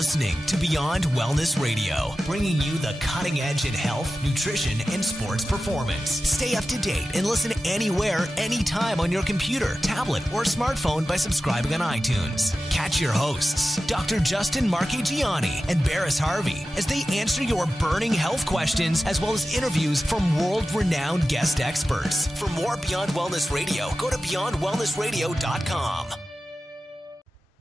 listening to Beyond Wellness Radio, bringing you the cutting edge in health, nutrition, and sports performance. Stay up to date and listen anywhere, anytime on your computer, tablet, or smartphone by subscribing on iTunes. Catch your hosts, Dr. Justin Marchegiani and Barris Harvey, as they answer your burning health questions as well as interviews from world-renowned guest experts. For more Beyond Wellness Radio, go to beyondwellnessradio.com.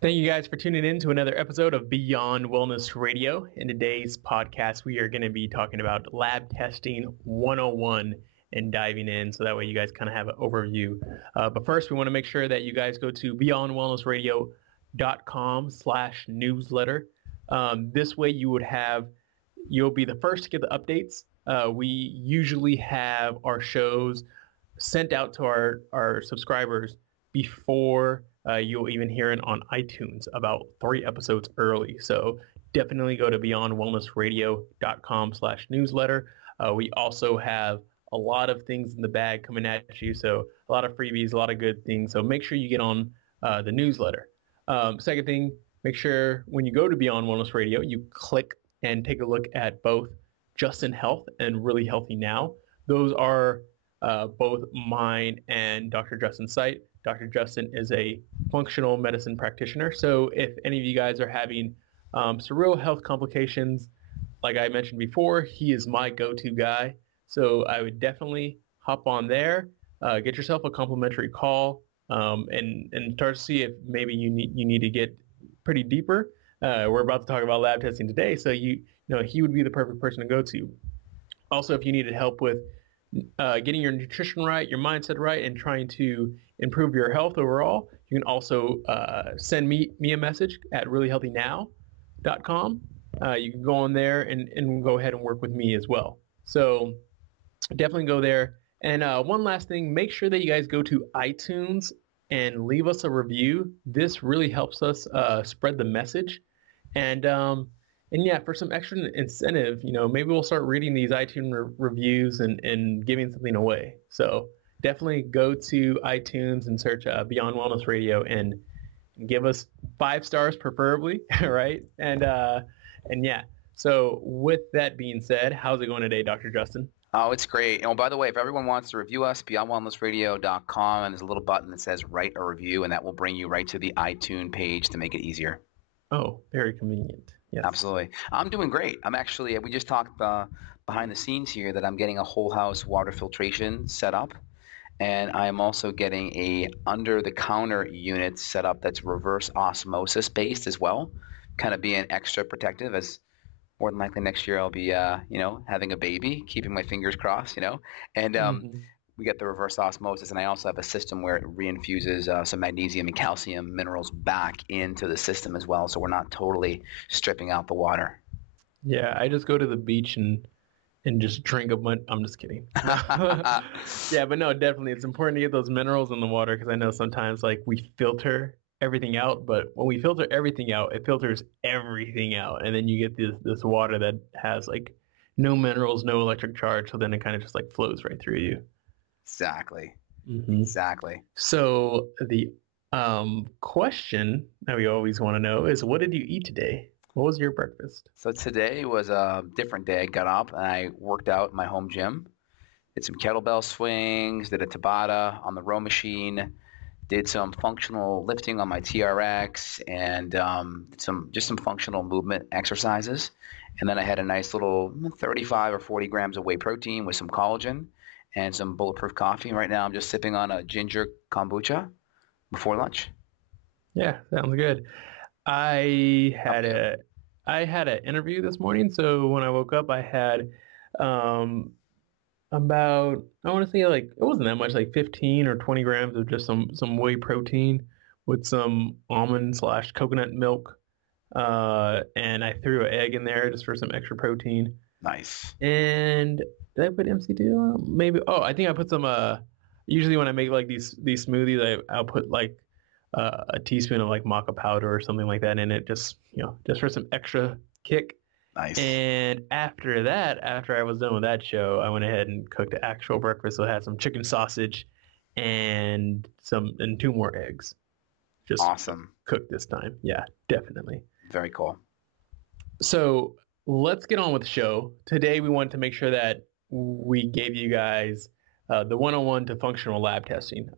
Thank you guys for tuning in to another episode of Beyond Wellness Radio. In today's podcast, we are going to be talking about lab testing 101 and diving in, so that way you guys kind of have an overview. But first, we want to make sure that you guys go to beyondwellnessradio.com/newsletter. This way you'll be the first to get the updates. We usually have our shows sent out to our subscribers before you'll even hear it on iTunes about 3 episodes early. So definitely go to beyondwellnessradio.com/newsletter. We also have a lot of things in the bag coming at you. So a lot of freebies, a lot of good things. So make sure you get on the newsletter. Second thing, make sure when you go to Beyond Wellness Radio, you click and take a look at both Justin Health and Really Healthy Now. Those are both mine and Dr. Justin's site. Dr. Justin is a functional medicine practitioner. So if any of you guys are having some real health complications, like I mentioned before, he is my go-to guy. So I would definitely hop on there, get yourself a complimentary call, and start to see if maybe you need to get pretty deeper. We're about to talk about lab testing today, so he would be the perfect person to go to. Also, if you needed help with getting your nutrition right, your mindset right, and trying to improve your health overall, you can also send me a message at reallyhealthynow.com. You can go on there and go ahead and work with me as well. So definitely go there. And one last thing, make sure that you guys go to iTunes and leave us a review. This really helps us spread the message. And yeah, for some extra incentive, maybe we'll start reading these iTunes reviews and giving something away. So definitely go to iTunes and search Beyond Wellness Radio and give us 5 stars preferably, right? And yeah. So with that being said, how's it going today, Dr. Justin? Oh, it's great. And by the way, if everyone wants to review us, beyondwellnessradio.com, and there's a little button that says write a review, and that will bring you right to the iTunes page to make it easier. Oh, very convenient. Yes. Absolutely. I'm doing great. We just talked behind the scenes here that I'm getting a whole house water filtration set up. And I am also getting a under-the-counter unit set up that's reverse osmosis based as well, kind of being extra protective, as more than likely next year I'll be, having a baby, keeping my fingers crossed, and we get the reverse osmosis. And I also have a system where it reinfuses some magnesium and calcium minerals back into the system as well, so we're not totally stripping out the water. Yeah, I just go to the beach and just drink a bunch. I'm just kidding. Yeah, but no, definitely. It's important to get those minerals in the water, because I know sometimes we filter everything out, but when we filter everything out, it filters everything out. And then you get this water that has no minerals, no electric charge. So then it kind of just flows right through you. Exactly. Mm-hmm. Exactly. So the question that we always want to know is, what did you eat today? What was your breakfast? So today was a different day. I got up and I worked out in my home gym. Did some kettlebell swings, did a Tabata on the row machine, did some functional lifting on my TRX, and some functional movement exercises. And then I had a nice little 35 or 40 grams of whey protein with some collagen and some bulletproof coffee. And right now I'm just sipping on a ginger kombucha before lunch. Yeah, sounds good. I had an interview this morning, so when I woke up, I had about, I want to say it wasn't that much, 15 or 20 grams of just some whey protein with some almond/coconut milk, and I threw an egg in there just for some extra protein. Nice. And did I put MCT? Maybe. Oh, I think I put some. Usually when I make these smoothies, I'll put a teaspoon of maca powder or something like that in it, just for some extra kick. Nice. And after that, after I was done with that show, I went ahead and cooked the actual breakfast. So I had some chicken sausage and 2 more eggs. Just awesome. Cooked this time. Yeah, definitely. Very cool. So let's get on with the show. Today, we wanted to make sure that we gave you guys the 101 to functional lab testing.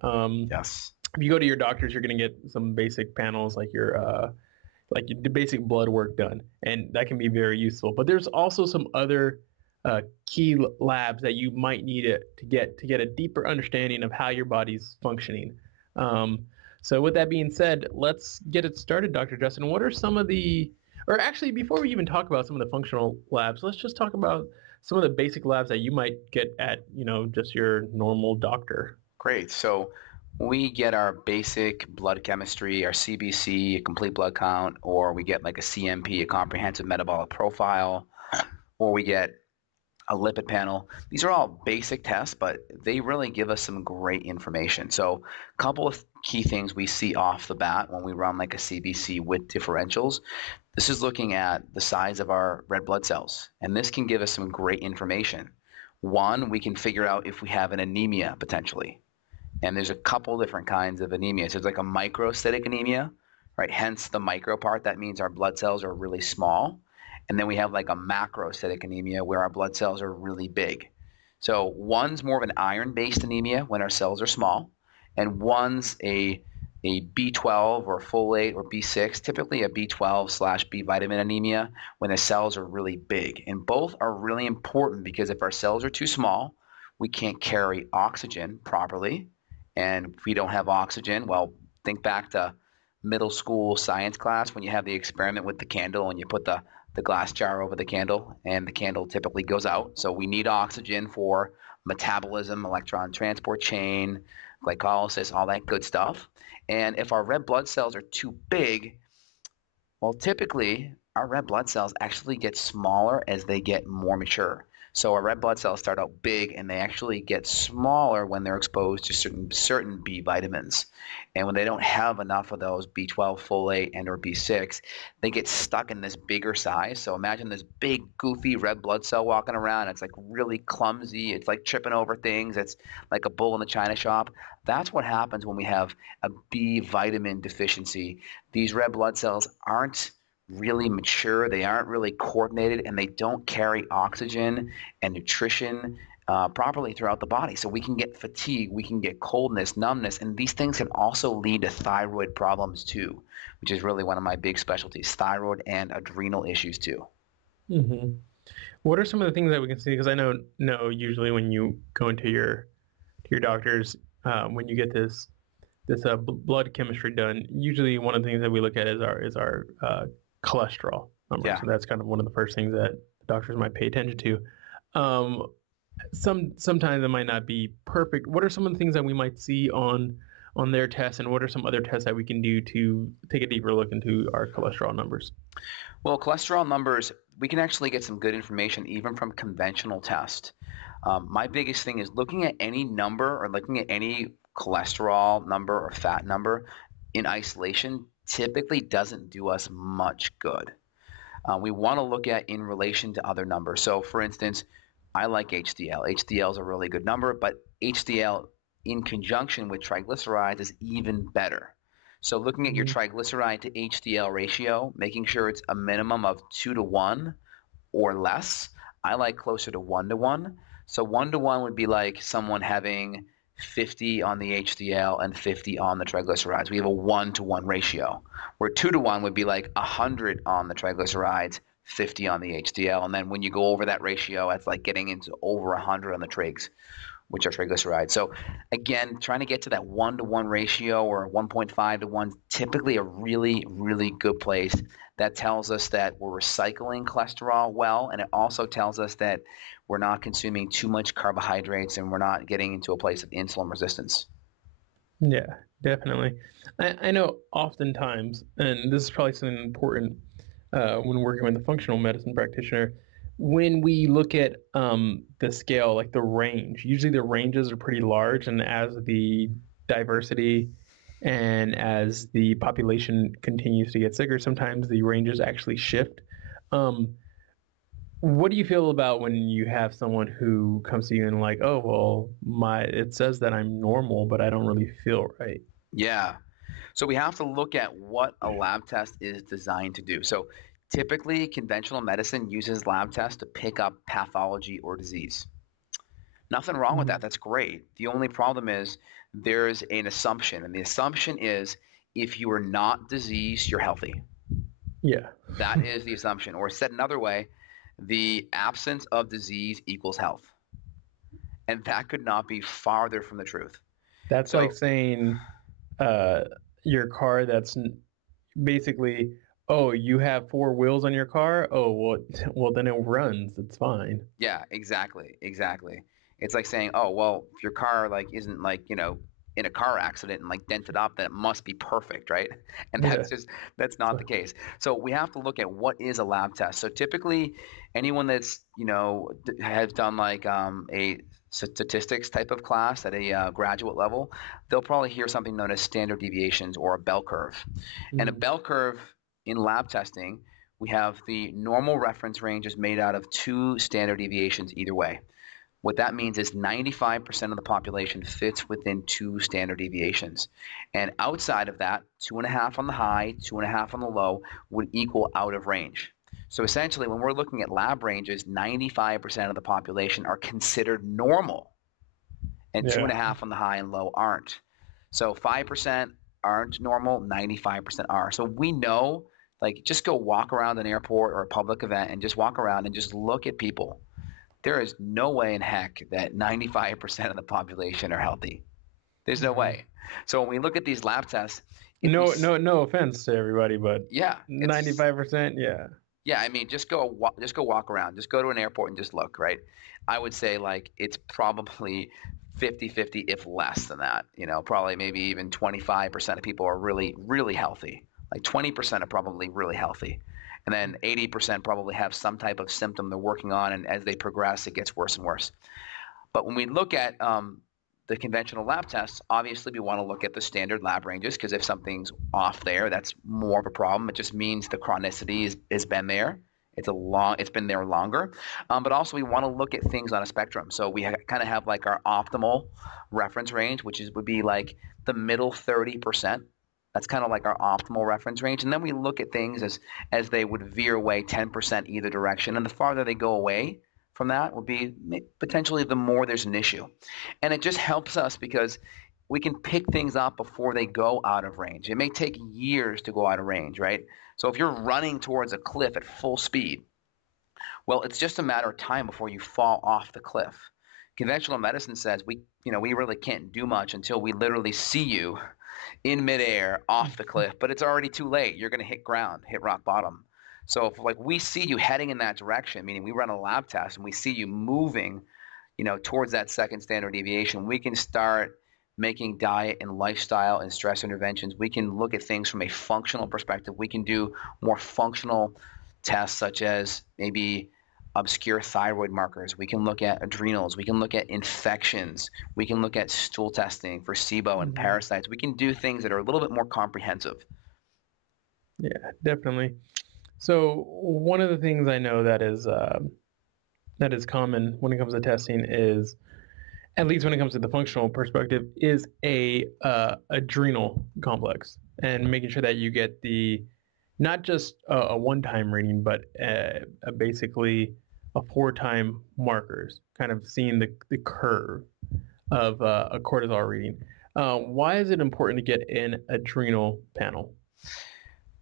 Yes. If you go to your doctors, you're going to get some basic panels like your basic blood work done, and that can be very useful. But there's also some other key labs that you might need to get a deeper understanding of how your body's functioning. So with that being said, let's get it started, Dr. Justin. What are some of the, or actually, before we even talk about some of the functional labs, let's just talk about some of the basic labs that you might get at, just your normal doctor. Great. So we get our basic blood chemistry, our CBC, a complete blood count, or we get like a CMP, a comprehensive metabolic profile, or we get a lipid panel. These are all basic tests, but they really give us some great information. So a couple of key things we see off the bat when we run like a CBC with differentials. This is looking at the size of our red blood cells, and this can give us some great information. One, we can figure out if we have an anemia potentially. And there's a couple different kinds of anemia. So there's like a microcytic anemia, right? Hence the micro part. That means our blood cells are really small. And then we have like a macrocytic anemia where our blood cells are really big. So one's more of an iron-based anemia when our cells are small, and one's a B12 or folate or B6, typically a B12/B vitamin anemia when the cells are really big. And both are really important because if our cells are too small, we can't carry oxygen properly. And if we don't have oxygen, well, think back to middle school science class when you have the experiment with the candle and you put the glass jar over the candle and the candle typically goes out. So we need oxygen for metabolism, electron transport chain, glycolysis, all that good stuff. And if our red blood cells are too big, well, typically our red blood cells actually get smaller as they get more mature. So our red blood cells start out big and they actually get smaller when they're exposed to certain B vitamins. And when they don't have enough of those B12, folate, and or B6, they get stuck in this bigger size. So imagine this big, goofy red blood cell walking around. It's like really clumsy. It's like tripping over things. It's like a bull in the china shop. That's what happens when we have a B vitamin deficiency. These red blood cells aren't really mature, they aren't really coordinated, and they don't carry oxygen and nutrition properly throughout the body. So we can get fatigue, we can get coldness, numbness, and these things can also lead to thyroid problems too, which is really one of my big specialties, thyroid and adrenal issues too. Mm-hmm. What are some of the things that we can see? Because I know usually when you go into your doctors, when you get this blood chemistry done, usually one of the things that we look at is our cholesterol number. Yeah. So that's kind of one of the first things that doctors might pay attention to. Sometimes it might not be perfect. What are some of the things that we might see on their tests, and what are some other tests that we can do to take a deeper look into our cholesterol numbers? Well, cholesterol numbers, we can actually get some good information even from conventional tests. My biggest thing is looking at any number or looking at any cholesterol number or fat number in isolation typically doesn't do us much good. We want to look at in relation to other numbers. So for instance, I like HDL. HDL is a really good number, but HDL in conjunction with triglycerides is even better. So looking at your triglyceride to HDL ratio, making sure it's a minimum of 2-to-1 or less. I like closer to 1-to-1. So 1-to-1 would be like someone having 50 on the HDL and 50 on the triglycerides. We have a 1-to-1 ratio, where 2-to-1 would be like 100 on the triglycerides, 50 on the HDL. And then when you go over that ratio, it's like getting into over 100 on the trigs, which are triglycerides. So again, trying to get to that 1-to-1 ratio or 1.5-to-1, typically a really, really good place. That tells us that we're recycling cholesterol well, and it also tells us that we're not consuming too much carbohydrates and we're not getting into a place of insulin resistance. Yeah, definitely. I know oftentimes, and this is probably something important when working with a functional medicine practitioner, when we look at the scale, like the range, usually the ranges are pretty large, and as the diversity and as the population continues to get sicker, sometimes the ranges actually shift. What do you feel about when you have someone who comes to you and like, oh, well, it says that I'm normal, but I don't really feel right? Yeah. So we have to look at what a lab test is designed to do. So Typically, conventional medicine uses lab tests to pick up pathology or disease. Nothing wrong with that. That's great. The only problem is there's an assumption, and the assumption is if you are not diseased, you're healthy. Yeah. That is the assumption. Or said another way, the absence of disease equals health. And that could not be farther from the truth. That's like saying your car that's basically, oh, you have 4 wheels on your car? Oh, well then it runs. It's fine. Yeah, exactly. It's like saying, oh, well, if your car like isn't like, in a car accident and like dented up, then it must be perfect, right? And that's not the case. So we have to look at what is a lab test. So typically anyone that's, has done like a statistics type of class at a graduate level, they'll probably hear something known as standard deviations or a bell curve. And a bell curve in lab testing, we have the normal reference range is made out of 2 standard deviations either way. What that means is 95% of the population fits within 2 standard deviations. And outside of that, 2.5 on the high, 2.5 on the low would equal out of range. So essentially, when we're looking at lab ranges, 95% of the population are considered normal, and 2.5 on the high and low aren't. So 5% aren't normal, 95% are. So we know, like, just go walk around an airport or a public event and just walk around and just look at people. There is no way in heck that 95% of the population are healthy. There's no way. So when we look at these lab tests, no offense to everybody, but 95%, yeah. I mean, just go walk around. Just go to an airport and just look, right? I would say like it's probably 50-50, if less than that. Probably maybe even 25% of people are really, really healthy. Like 20% are probably really healthy. And then 80% probably have some type of symptom they're working on, and as they progress, it gets worse and worse. But when we look at the conventional lab tests, obviously we want to look at the standard lab ranges, because if something's off there, that's more of a problem. It just means the chronicity has been there. It's been there longer. But also we want to look at things on a spectrum. So we kind of have like our optimal reference range, which would be like the middle 30%. That's kind of like our optimal reference range. And then we look at things as they would veer away 10% either direction. And the farther they go away from that will be potentially the more there's an issue. And it just helps us because we can pick things up before they go out of range. It may take years to go out of range, right? So if you're running towards a cliff at full speed, well, it's just a matter of time before you fall off the cliff. Conventional medicine says we really can't do much until we literally see you in midair off the cliff, but it's already too late. You're going to hit rock bottom. So if like we see you heading in that direction, meaning we run a lab test and we see you moving, towards that second standard deviation, we can start making diet and lifestyle and stress interventions. We can look at things from a functional perspective. We can do more functional tests such as maybe obscure thyroid markers. We can look at adrenals. We can look at infections. We can look at stool testing for SIBO and parasites. We can do things that are a little bit more comprehensive. Yeah, definitely. So one of the things I know that is common when it comes to testing is, at least when it comes to the functional perspective, is a adrenal complex, and making sure that you get the not just a one-time reading, but basically a 4-time markers, kind of seeing the curve of a cortisol reading. Why is it important to get an adrenal panel?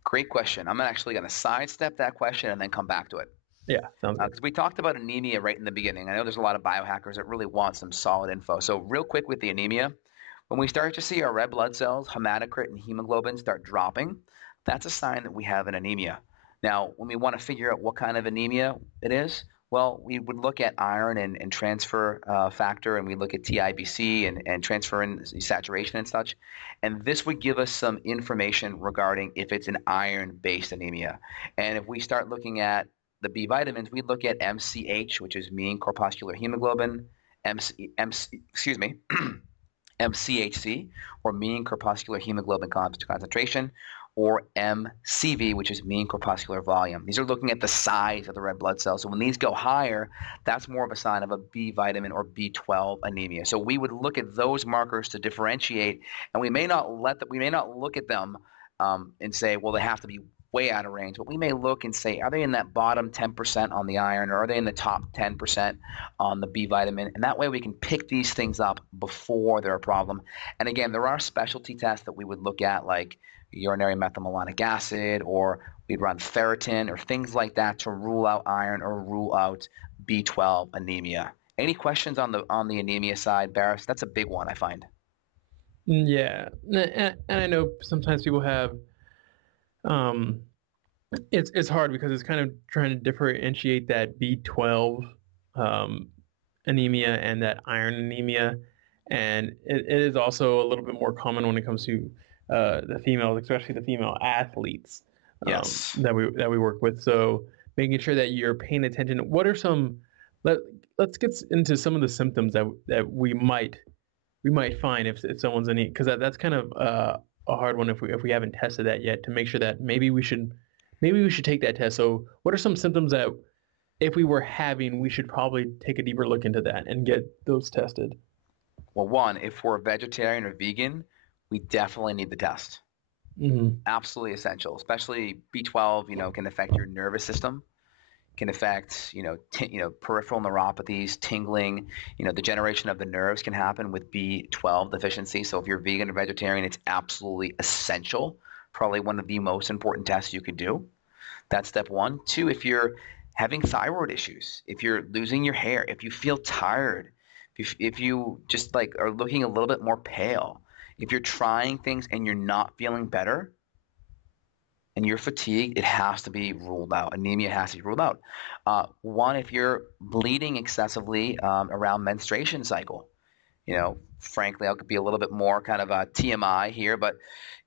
Great question. I'm actually going to sidestep that question and then come back to it. Yeah, sounds good. Because we talked about anemia right in the beginning. I know there's a lot of biohackers that really want some solid info. So real quick with the anemia, when we start to see our red blood cells, hematocrit, and hemoglobin start dropping, that's a sign that we have an anemia. Now, when we want to figure out what kind of anemia it is, well, we would look at iron and transfer factor, and we look at TIBC and transfer in saturation and such. And this would give us some information regarding if it's an iron-based anemia. And if we start looking at the B vitamins, we look at MCH, which is mean corpuscular hemoglobin, MCHC, or mean corpuscular hemoglobin concentration, or MCV, which is mean corpuscular volume. These are looking at the size of the red blood cells. So when these go higher, that's more of a sign of a B vitamin or B12 anemia. So we would look at those markers to differentiate, and we may not look at them and say, well, they have to be way out of range, but we may look and say, are they in that bottom 10% on the iron, or are they in the top 10% on the B vitamin? And that way we can pick these things up before they're a problem. And again, there are specialty tests that we would look at, like urinary methylmalonic acid, or we'd run ferritin or things like that to rule out iron or rule out B12 anemia. Any questions on the anemia side, Barris? That's a big one, I find. Yeah, and I know sometimes people have it's hard because it's kind of trying to differentiate that B12 anemia and that iron anemia, and it is also a little bit more common when it comes to the females, especially the female athletes Yes. that we work with. So making sure that you're paying attention. What are some let's get into some of the symptoms that we might find if someone's anemic, because that's kind of a hard one if we haven't tested that yet, to make sure that maybe we should take that test. So what are some symptoms that if we were having, we should probably take a deeper look into that and get those tested? Well, one, if we're vegetarian or vegan, we definitely need the test. Mm-hmm. Absolutely essential, especially B12, can affect your nervous system, can affect, peripheral neuropathies, tingling, the generation of the nerves can happen with B12 deficiency. So if you're vegan or vegetarian, it's absolutely essential. Probably one of the most important tests you could do. That's step one. Two, if you're having thyroid issues, if you're losing your hair, if you feel tired, if you just like are looking a little bit more pale, if you're trying things and you're not feeling better and you're fatigued, it has to be ruled out. Anemia has to be ruled out. One, if you're bleeding excessively around menstruation cycle, frankly, I could be a little bit more kind of a TMI here, but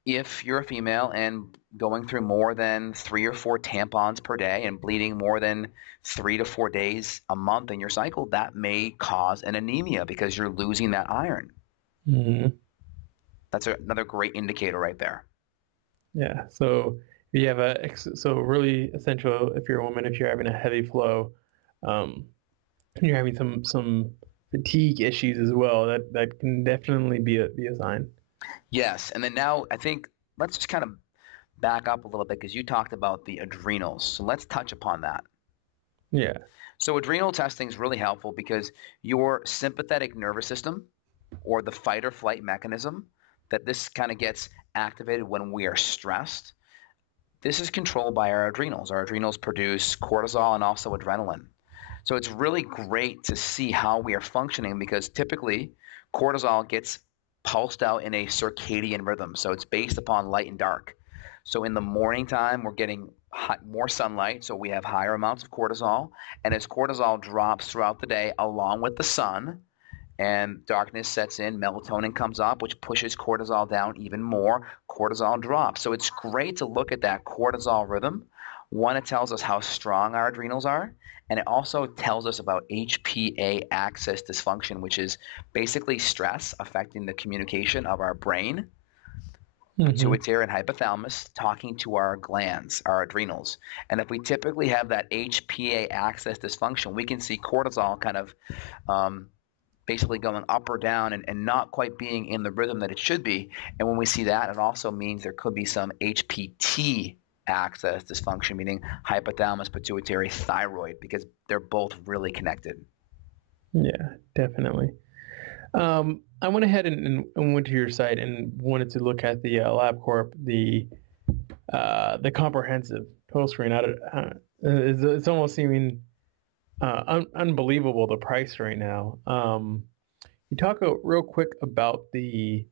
if you're a female and going through more than 3 or 4 tampons per day and bleeding more than 3 to 4 days a month in your cycle, that may cause an anemia because you're losing that iron. Mm-hmm. That's another great indicator right there. Yeah. So if you have so really essential if you're a woman, if you're having a heavy flow, you're having some fatigue issues as well, that can definitely be a sign. Yes. And then now I think let's just kind of back up a little bit because you talked about the adrenals. So let's touch upon that. Yeah. So adrenal testing is really helpful because your sympathetic nervous system, or the fight or flight mechanism, that this kind of gets activated when we are stressed, this is controlled by our adrenals. Our adrenals produce cortisol and also adrenaline. So it's really great to see how we are functioning because typically cortisol gets pulsed out in a circadian rhythm. So it's based upon light and dark. So in the morning time, we're getting more sunlight, so we have higher amounts of cortisol. And as cortisol drops throughout the day along with the sun and darkness sets in, melatonin comes up, which pushes cortisol down even more. Cortisol drops. So it's great to look at that cortisol rhythm. One, it tells us how strong our adrenals are. And it also tells us about HPA axis dysfunction, which is basically stress affecting the communication of our brain, pituitary and hypothalamus, talking to our glands, our adrenals. And if we typically have that HPA axis dysfunction, we can see cortisol kind of basically going up or down and not quite being in the rhythm that it should be. And when we see that, it also means there could be some HPT axis dysfunction, meaning hypothalamus, pituitary, thyroid, because they're both really connected. Yeah, definitely. I went ahead and went to your site and wanted to look at the LabCorp, the comprehensive total screen. It's almost seeming unbelievable, the price right now. You talk real quick about the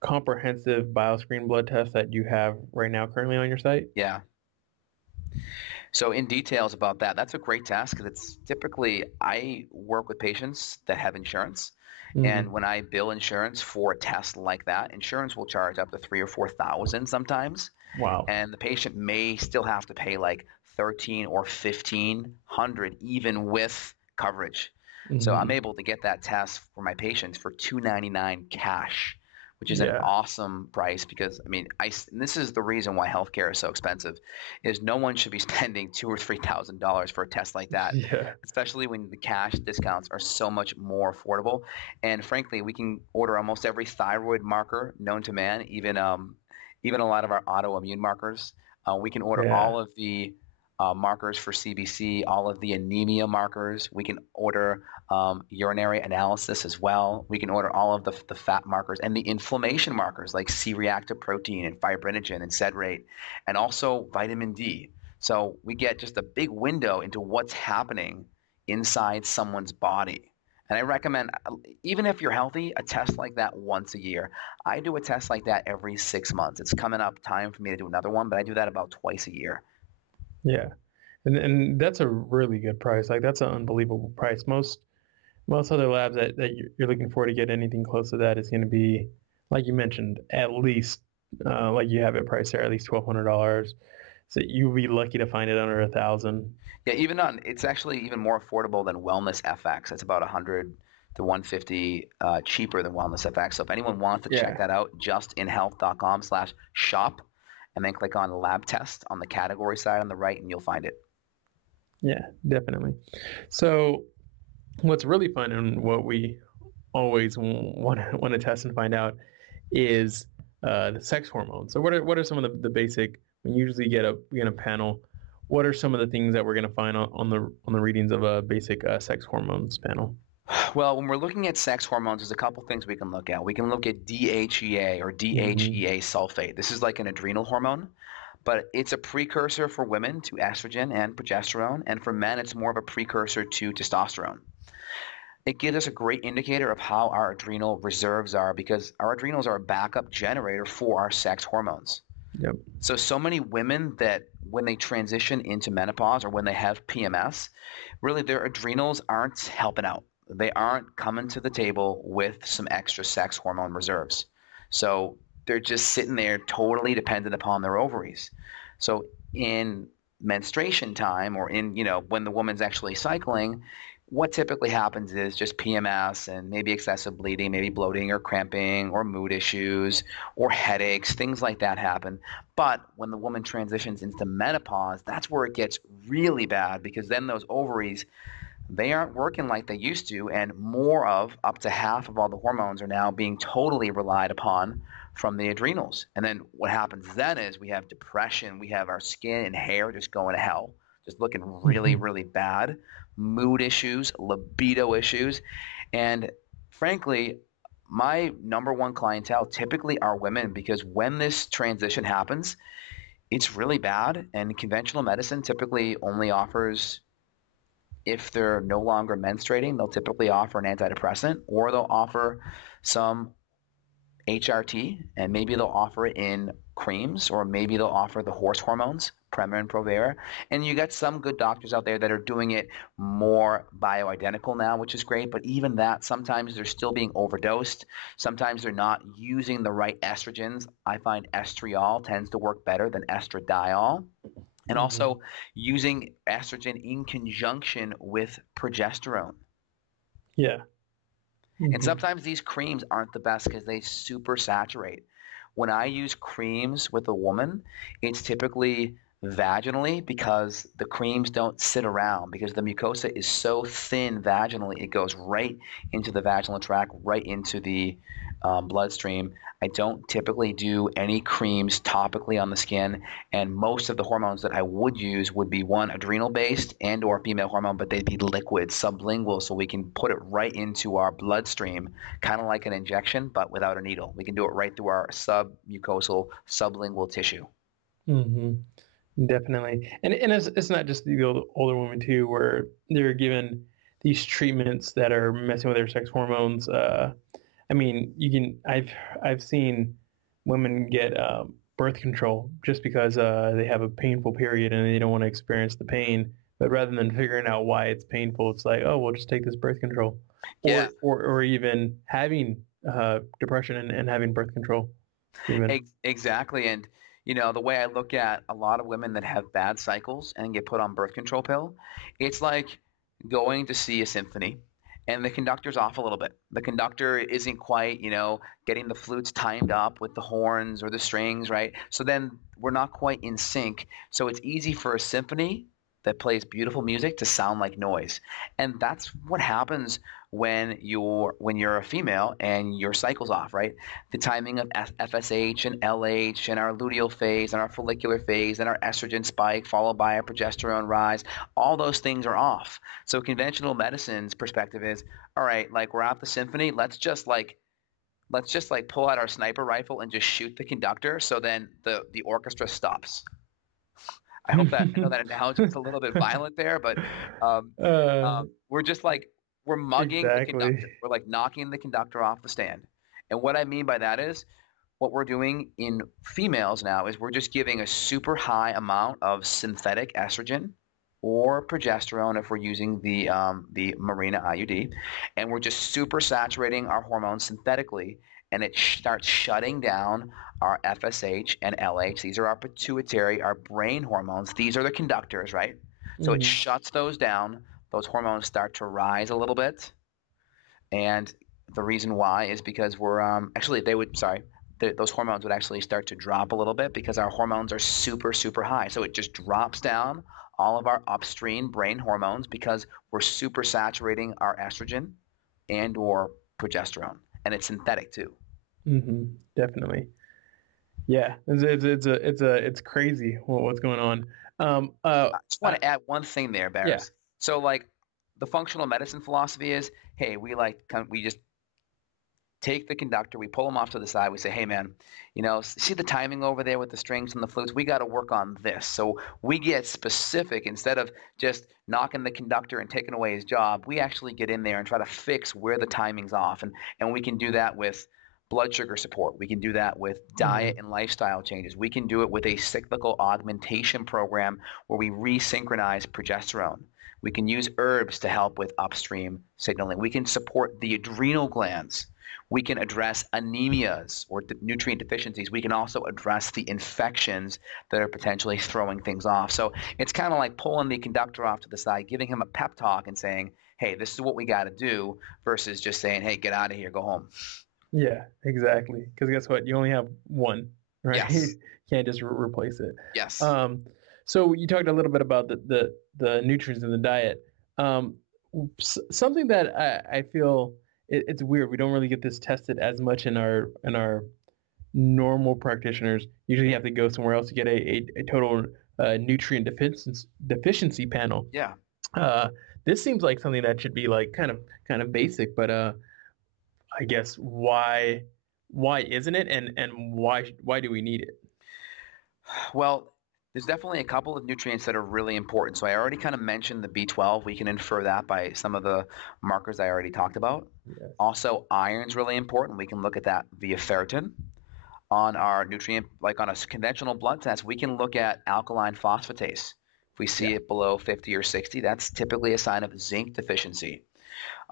comprehensive bioscreen blood test that you have right now currently on your site? Yeah. So in details about that, that's a great test because it's typically I work with patients that have insurance. And when I bill insurance for a test like that, insurance will charge up to $3,000 or $4,000 sometimes. Wow. And the patient may still have to pay like $1,300 or $1,500 even with coverage. So I'm able to get that test for my patients for $299 cash, which is an awesome price because, I mean, and this is the reason why healthcare is so expensive, is no one should be spending $2,000 or $3,000 for a test like that, especially when the cash discounts are so much more affordable. And frankly, we can order almost every thyroid marker known to man, even a lot of our autoimmune markers. We can order all of the markers for CBC, all of the anemia markers. We can order urinary analysis as well. We can order all of the fat markers and the inflammation markers like C-reactive protein and fibrinogen and sed rate, and also vitamin D. So we get just a big window into what's happening inside someone's body. And I recommend, even if you're healthy, a test like that once a year. I do a test like that every 6 months. It's coming up time for me to do another one, but I do that about twice a year. Yeah. And that's a really good price. Like that's an unbelievable price. Most other labs that you're looking for to get anything close to that is going to be, like you mentioned, at least like you have it priced there, at least $1,200. So you'll be lucky to find it under $1,000. Yeah, it's actually even more affordable than Wellness FX. It's about $100 to $150 cheaper than Wellness FX. So if anyone wants to check that out, justinhealth.com/shop, and then click on lab test on the category side on the right, and you'll find it. Yeah, definitely. So what's really fun and what we always want to test and find out is the sex hormones. So what are some of the basic, when you usually get a panel, what are some of the things that we're going to find on the readings of a basic sex hormones panel? Well, when we're looking at sex hormones, there's a couple things we can look at. We can look at DHEA or DHEA sulfate. This is like an adrenal hormone, but it's a precursor for women to estrogen and progesterone, and for men, it's more of a precursor to testosterone. It gives us a great indicator of how our adrenal reserves are, because our adrenals are a backup generator for our sex hormones. Yep. So many women that when they transition into menopause or when they have PMS, really their adrenals aren't helping out. They aren't coming to the table with some extra sex hormone reserves. So they're just sitting there totally dependent upon their ovaries. So in menstruation time, or in, when the woman's actually cycling, what typically happens is just PMS and maybe excessive bleeding, maybe bloating or cramping or mood issues or headaches, things like that happen. But when the woman transitions into menopause, that's where it gets really bad, because then those ovaries, they aren't working like they used to, and up to half of all the hormones are now being totally relied upon from the adrenals. And then what happens then is we have depression, we have our skin and hair just going to hell, just looking really, really bad, mood issues, libido issues. And frankly, my number one clientele typically are women, because when this transition happens, it's really bad. And conventional medicine typically only offers, if they're no longer menstruating, they'll typically offer an antidepressant, or they'll offer some HRT, and maybe they'll offer it in creams, or maybe they'll offer the horse hormones, Prema and Provera. And you got some good doctors out there that are doing it more bioidentical now, which is great. But even that, sometimes they're still being overdosed. Sometimes they're not using the right estrogens. I find estriol tends to work better than estradiol. And also using estrogen in conjunction with progesterone. Yeah. And sometimes these creams aren't the best because they super saturate. When I use creams with a woman, it's typically vaginally, because the creams don't sit around, because the mucosa is so thin vaginally, it goes right into the vaginal tract, right into the bloodstream. I don't typically do any creams topically on the skin, and most of the hormones that I would use would be one, adrenal based and or female hormone, but they'd be liquid, sublingual, so we can put it right into our bloodstream, kind of like an injection, but without a needle. We can do it right through our submucosal, sublingual tissue. Definitely. And it's not just the older women too, where they're given these treatments that are messing with their sex hormones. I mean, I've seen women get birth control just because they have a painful period and they don't want to experience the pain. But rather than figuring out why it's painful, it's like, oh, we'll just take this birth control. Yeah. Or even having depression and having birth control. Exactly. And the way I look at a lot of women that have bad cycles and get put on birth control pill, it's like going to see a symphony and the conductor's off a little bit. The conductor isn't quite, getting the flutes timed up with the horns or the strings, right? So then we're not quite in sync. So it's easy for a symphony that plays beautiful music to sound like noise. And that's what happens when you're a female and your cycle's off, right? The timing of FSH and LH and our luteal phase and our follicular phase and our estrogen spike followed by a progesterone rise, all those things are off. So conventional medicine's perspective is, all right, like we're at the symphony, let's just pull out our sniper rifle and just shoot the conductor so then the orchestra stops. I know that analogy is a little bit violent there, but we're just like we're mugging the conductor. We're like knocking the conductor off the stand. And what I mean by that is what we're doing in females now is we're just giving a super high amount of synthetic estrogen or progesterone if we're using the Mirena IUD, and we're just super saturating our hormones synthetically, and it starts shutting down our FSH and LH. These are our pituitary, our brain hormones. These are the conductors, right? So it shuts those down. Those hormones start to rise a little bit. And the reason why is because we're those hormones would actually start to drop a little bit because our hormones are super, super high. So it just drops down all of our upstream brain hormones because we're super saturating our estrogen and or progesterone. And it's synthetic too. Definitely. Yeah, it's crazy what's going on. I just want to add one thing there, Barris. Yeah. So like the functional medicine philosophy is, hey, we just take the conductor, we pull them off to the side, we say, hey man, see the timing over there with the strings and the flutes? We got to work on this. So we get specific. Instead of just knocking the conductor and taking away his job, we actually get in there and try to fix where the timing's off. And we can do that with blood sugar support. We can do that with diet and lifestyle changes. We can do it with a cyclical augmentation program where we resynchronize progesterone. We can use herbs to help with upstream signaling. We can support the adrenal glands. We can address anemias or nutrient deficiencies. We can also address the infections that are potentially throwing things off. So it's kind of like pulling the conductor off to the side, giving him a pep talk and saying, hey, this is what we got to do, versus just saying, hey, get out of here, go home. Yeah, exactly. Because guess what? You only have one, right? Yes. You can't just replace it. Yes. So you talked a little bit about the nutrients in the diet. Something that I feel it's weird. We don't really get this tested as much in our normal practitioners. Usually you have to go somewhere else to get a total nutrient deficiency panel. Yeah. This seems like something that should be like kind of basic, but I guess why isn't it, and why do we need it? Well, there's definitely a couple of nutrients that are really important. So I already kind of mentioned the B12. We can infer that by some of the markers I already talked about. Yes. Also, iron's really important. We can look at that via ferritin. On our nutrient, like on a conventional blood test, we can look at alkaline phosphatase. If we see it below 50 or 60, that's typically a sign of zinc deficiency.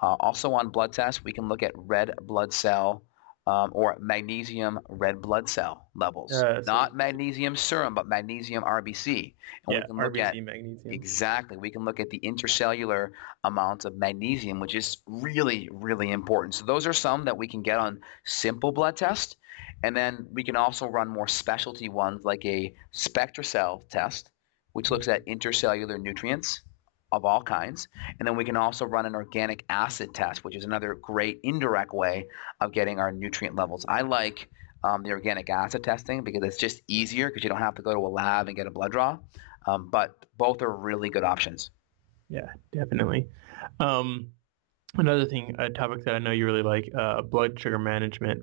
Also on blood tests, we can look at red blood cell or magnesium red blood cell levels. Not magnesium serum, but magnesium RBC. And we can look at magnesium. Exactly. We can look at the intercellular amounts of magnesium, which is really, really important. So those are some that we can get on simple blood tests. And then we can also run more specialty ones like a SpectraCell test, which looks at intercellular nutrients of all kinds. And then we can also run an organic acid test, which is another great indirect way of getting our nutrient levels. I like the organic acid testing because it's just easier because you don't have to go to a lab and get a blood draw. But both are really good options. Yeah, definitely. Another thing, a topic that I know you really like, blood sugar management,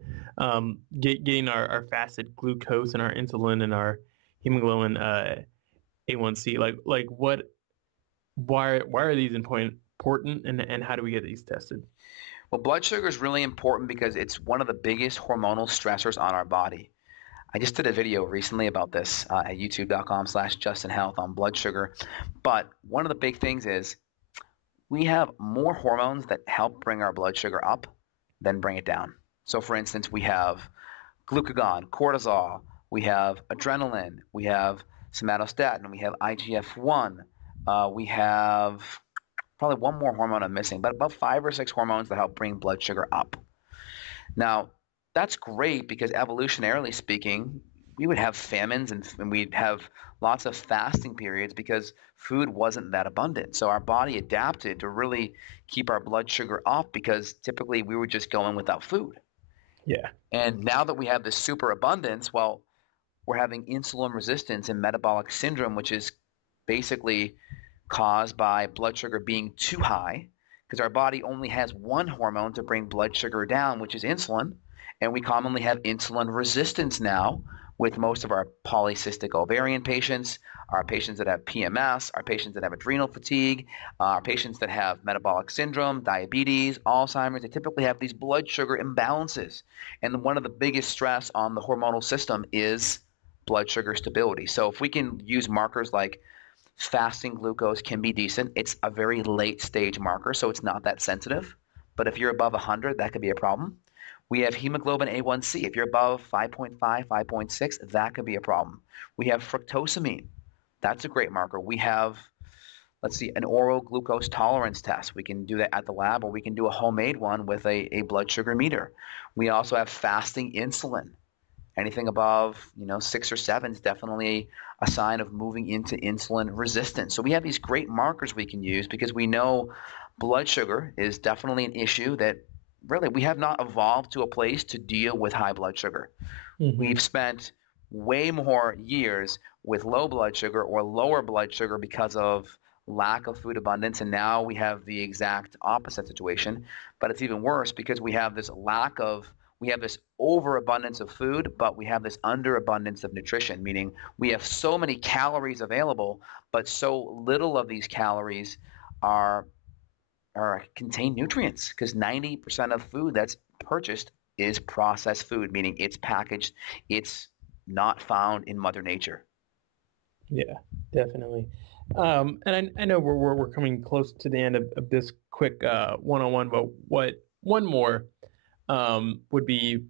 getting our fasted glucose and our insulin and our hemoglobin A1C. Like what? Why are these important, and how do we get these tested? Well, blood sugar is really important because it's one of the biggest hormonal stressors on our body. I just did a video recently about this at youtube.com/justinhealth on blood sugar. But one of the big things is we have more hormones that help bring our blood sugar up than bring it down. So for instance, we have glucagon, cortisol, we have adrenaline, we have somatostatin, we have IGF-1, we have probably one more hormone I'm missing, but about 5 or 6 hormones that help bring blood sugar up. Now, that's great because evolutionarily speaking, we would have famines and we'd have lots of fasting periods because food wasn't that abundant. So our body adapted to really keep our blood sugar up because typically we were just going without food. Yeah. And now that we have this superabundance, well, we're having insulin resistance and metabolic syndrome, which is basically caused by blood sugar being too high because our body only has one hormone to bring blood sugar down, which is insulin. And we commonly have insulin resistance now with most of our polycystic ovarian patients, our patients that have PMS, our patients that have adrenal fatigue, our patients that have metabolic syndrome, diabetes, Alzheimer's. They typically have these blood sugar imbalances. And one of the biggest stress on the hormonal system is blood sugar stability. So if we can use markers like fasting glucose can be decent. It's a very late stage marker, so it's not that sensitive. But if you're above 100, that could be a problem. We have hemoglobin A1C. If you're above 5.5, 5.6, that could be a problem. We have fructosamine. That's a great marker. We have, let's see, an oral glucose tolerance test. We can do that at the lab, or we can do a homemade one with a blood sugar meter. We also have fasting insulin. Anything above, 6 or 7 is definitely a sign of moving into insulin resistance. So we have these great markers we can use because we know blood sugar is definitely an issue that really we have not evolved to a place to deal with high blood sugar. Mm-hmm. We've spent way more years with low blood sugar or lower blood sugar because of lack of food abundance, and now we have the exact opposite situation. But it's even worse because we have this overabundance of food, but we have this underabundance of nutrition, meaning we have so many calories available, but so little of these calories contain nutrients because 90% of food that's purchased is processed food, meaning it's packaged, it's not found in Mother Nature. Yeah, definitely. And I know we're coming close to the end of this quick one-on-one, but one more would be,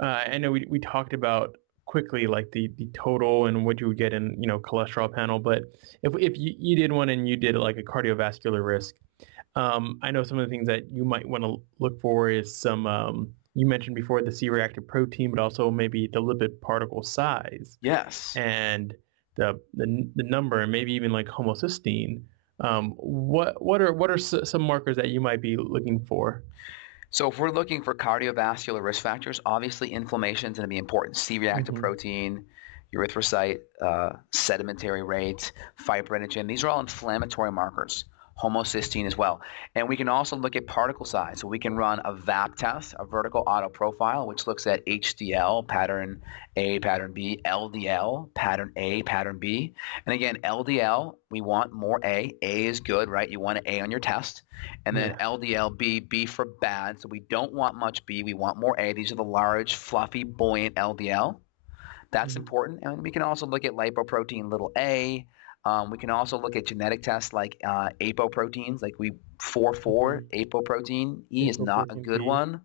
I know we talked about quickly like the total and what you would get in cholesterol panel, but if you did one and you did like a cardiovascular risk, I know some of the things that you might want to look for is some, you mentioned before the C-reactive protein, but also maybe the lipid particle size. Yes. And the number, and maybe even like homocysteine. What are some markers that you might be looking for? So if we're looking for cardiovascular risk factors, obviously inflammation is going to be important. C-reactive protein, erythrocyte, sedimentary rate, fibrinogen. These are all inflammatory markers. Homocysteine as well. And we can also look at particle size. So we can run a VAP test, a vertical auto profile, which looks at HDL, pattern A, pattern B, LDL, pattern A, pattern B. And again, LDL, we want more A. A is good, right? You want an A on your test. And then LDL, B for bad. So we don't want much B. We want more A. These are the large, fluffy, buoyant LDL. That's important. And we can also look at lipoprotein little a. We can also look at genetic tests like apoproteins, like 4,4 apoprotein E is not a good one.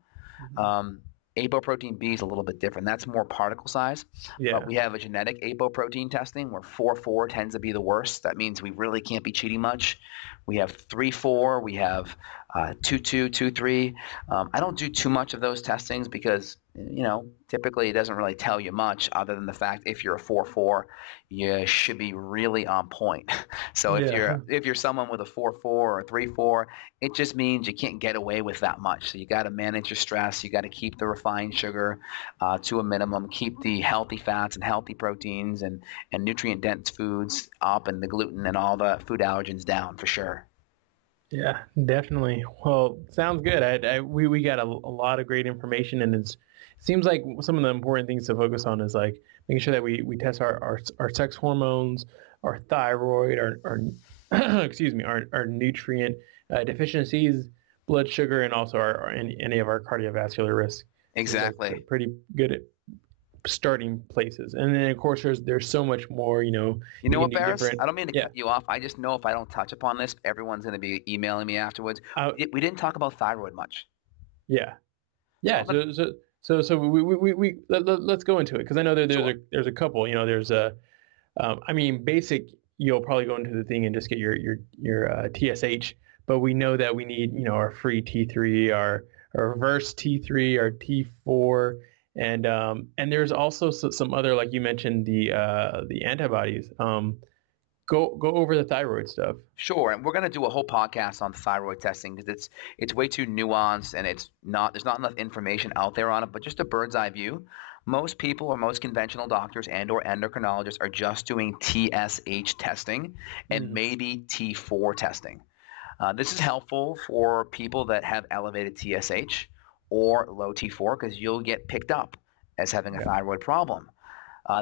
Apoprotein B is a little bit different. That's more particle size. Yeah. But we have a genetic apoprotein testing where 4,4 tends to be the worst. That means we really can't be cheating much. We have 3,4. We have 2,2, 2,3. I don't do too much of those testings because, typically it doesn't really tell you much other than the fact if you're a 4,4, you should be really on point. So if you're someone with a 4,4 or a 3,4, it just means you can't get away with that much. So you got to manage your stress. You got to keep the refined sugar to a minimum, keep the healthy fats and healthy proteins and nutrient-dense foods up, and the gluten and all the food allergens down for sure. Yeah, definitely. Well, sounds good. We got a lot of great information, and it seems like some of the important things to focus on is like making sure that we test our sex hormones, our thyroid, our excuse me, our nutrient deficiencies, blood sugar, and also any of our cardiovascular risk. Exactly. They're pretty good at starting places, and then of course there's so much more. You know what, Barris? I don't mean to cut you off. I just know if I don't touch upon this, everyone's going to be emailing me afterwards. We didn't talk about thyroid much. Yeah. So we let's go into it, because I know there's a couple. There's basic. You'll probably go into the thing and just get your TSH, but we know that we need our free T3, our reverse T3, our T4, And there's also some other, like you mentioned, the antibodies. Go over the thyroid stuff. Sure, and we're going to do a whole podcast on thyroid testing because it's way too nuanced and there's not enough information out there on it. But just a bird's eye view, most people or most conventional doctors and or endocrinologists are just doing TSH testing and maybe T4 testing. This is helpful for people that have elevated TSH or low T4 because you'll get picked up as having a thyroid problem.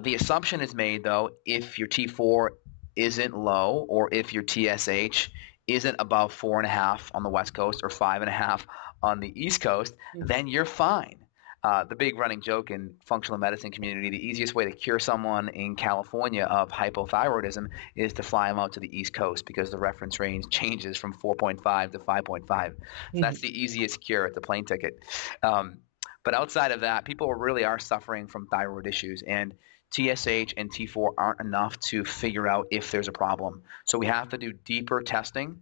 The assumption is made, though, if your T4 isn't low or if your TSH isn't above 4.5 on the West Coast or 5.5 on the East Coast, then you're fine. The big running joke in functional medicine community, the easiest way to cure someone in California of hypothyroidism is to fly them out to the East Coast because the reference range changes from 4.5 to 5.5. So that's the easiest cure. It's a plane ticket. But outside of that, people really are suffering from thyroid issues, and TSH and T4 aren't enough to figure out if there's a problem. So we have to do deeper testing,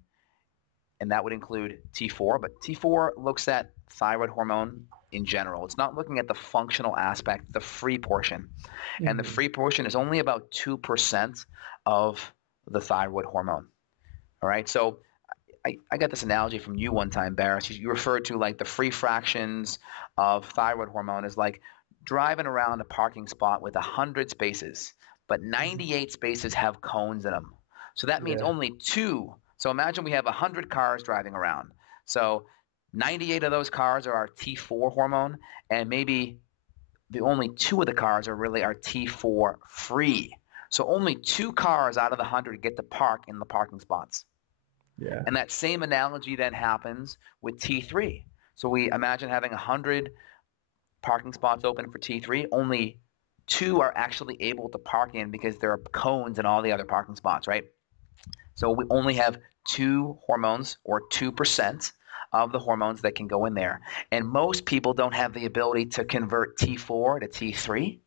and that would include T4. But T4 looks at thyroid hormone in general. It's not looking at the functional aspect, the free portion. And the free portion is only about 2% of the thyroid hormone. All right. So I got this analogy from you one time, Barris. You referred to like the free fractions of thyroid hormone as like driving around a parking spot with 100 spaces, but 98 spaces have cones in them. So that means only 2. So imagine we have 100 cars driving around. So 98 of those cars are our T4 hormone, and maybe the only 2 of the cars are really our T4 free. So only 2 cars out of the 100 get to park in the parking spots. Yeah. And that same analogy then happens with T3. So we imagine having 100 parking spots open for T3. Only 2 are actually able to park in because there are cones in all the other parking spots, right? So we only have 2 hormones, or 2% of the hormones that can go in there. And most people don't have the ability to convert T4 to T3.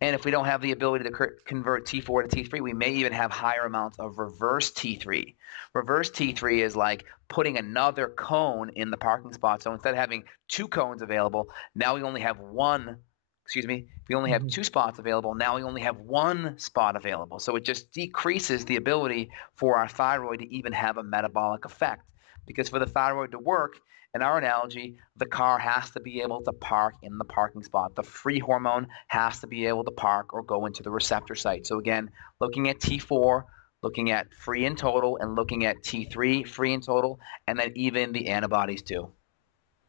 And if we don't have the ability to convert T4 to T3, we may even have higher amounts of reverse T3. Reverse T3 is like putting another cone in the parking spot. So instead of having 2 cones available, now we only have 1. Excuse me. If we only have 2 spots available, now we only have 1 spot available. So it just decreases the ability for our thyroid to even have a metabolic effect. Because for the thyroid to work, in our analogy, the car has to be able to park in the parking spot. The free hormone has to be able to park or go into the receptor site. So again, looking at T4, looking at free in total, and looking at T3 free in total, and then even the antibodies too.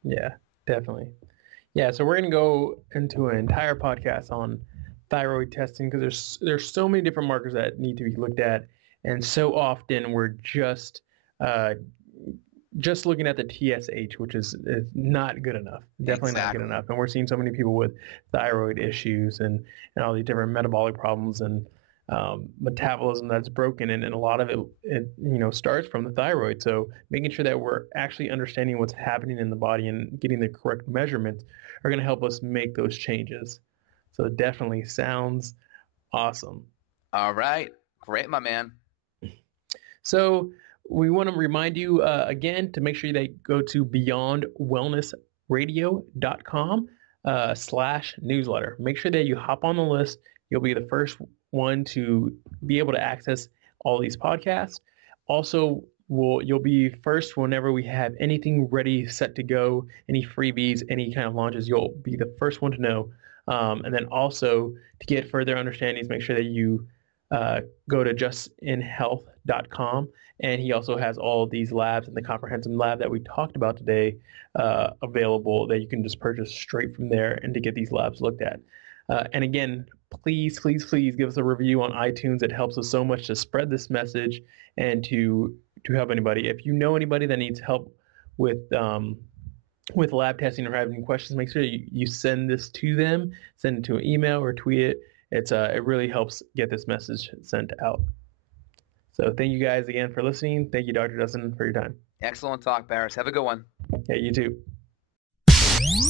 Yeah, definitely. Yeah, so we're going to go into an entire podcast on thyroid testing because there's so many different markers that need to be looked at, and so often we're just looking at the TSH, which is not good enough. Definitely not good enough. And we're seeing so many people with thyroid issues and all these different metabolic problems and metabolism that's broken, and a lot of it starts from the thyroid. So making sure that we're actually understanding what's happening in the body and getting the correct measurements are going to help us make those changes. So it definitely sounds awesome. All right. Great, my man. So we want to remind you again to make sure that go to beyondwellnessradio.com/newsletter. Make sure that you hop on the list. You'll be the first one to be able to access all these podcasts. Also, you'll be first whenever we have anything ready, set to go, any freebies, any kind of launches. You'll be the first one to know. And then also to get further understandings, make sure that you go to justinhealth.com. And he also has all these labs and the comprehensive lab that we talked about today available that you can just purchase straight from there and to get these labs looked at. And again, please give us a review on iTunes. It helps us so much to spread this message and to help anybody. If you know anybody that needs help with lab testing or have any questions, make sure you send this to them. Send it to an email or tweet it. It really helps get this message sent out. So thank you guys again for listening. Thank you, Dr. Dustin, for your time. Excellent talk, Barris. Have a good one. Yeah, you too.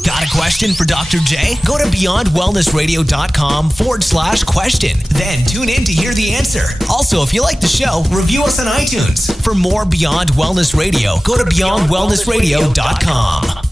Got a question for Dr. J? Go to beyondwellnessradio.com/question. Then tune in to hear the answer. Also, if you like the show, review us on iTunes. For more Beyond Wellness Radio, go to beyondwellnessradio.com.